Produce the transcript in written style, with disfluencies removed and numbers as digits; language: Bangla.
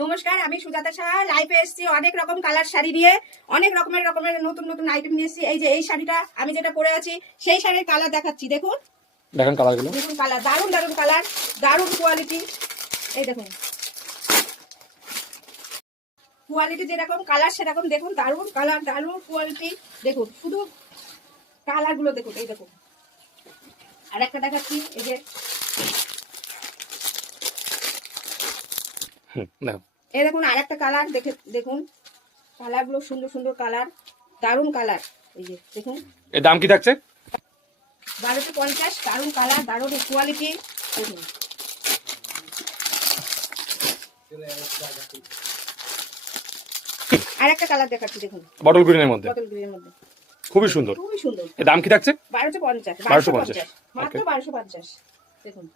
নমস্কার, আমি সুজাতা সাহা লাইভে এসেছি অনেক রকম কালার শাড়ি নিয়ে। অনেক রকমের নতুন নতুন আইটেম নিয়ে এসেছি। এই যে এই শাড়িটা আমি যেটা পরে আছি সেই শাড়ির কালার দেখাচ্ছি। দেখুন কালারগুলো, দেখুন কালার, দারুণ দারুণ কালার, দারুণ কোয়ালিটি। এই দেখুন কোয়ালিটি যেরকম কালার সেরকম দেখুন, দারুণ কালার, দারুণ কোয়ালিটি। দেখুন শুধু কালার গুলো দেখুন। এই দেখুন আর একটা দেখাচ্ছি। এই যে এই দেখুন আর একটা কালার, দেখুন কালার গুলো সুন্দর সুন্দর কালার, দারুণ কালার। এই যে দেখুন এর দাম কি থাকছে? 1250। দারুণ কালার, দারুণ কোয়ালিটি। দেখুন আর একটা কালার দেখাচ্ছি। দেখুন বটল গ্রিনের মধ্যে, বটল গ্রিনের মধ্যে খুবই সুন্দর। খুবই সুন্দর। এর দাম কি থাকছে? 1250। 1250 মাত্র 1250। দেখুন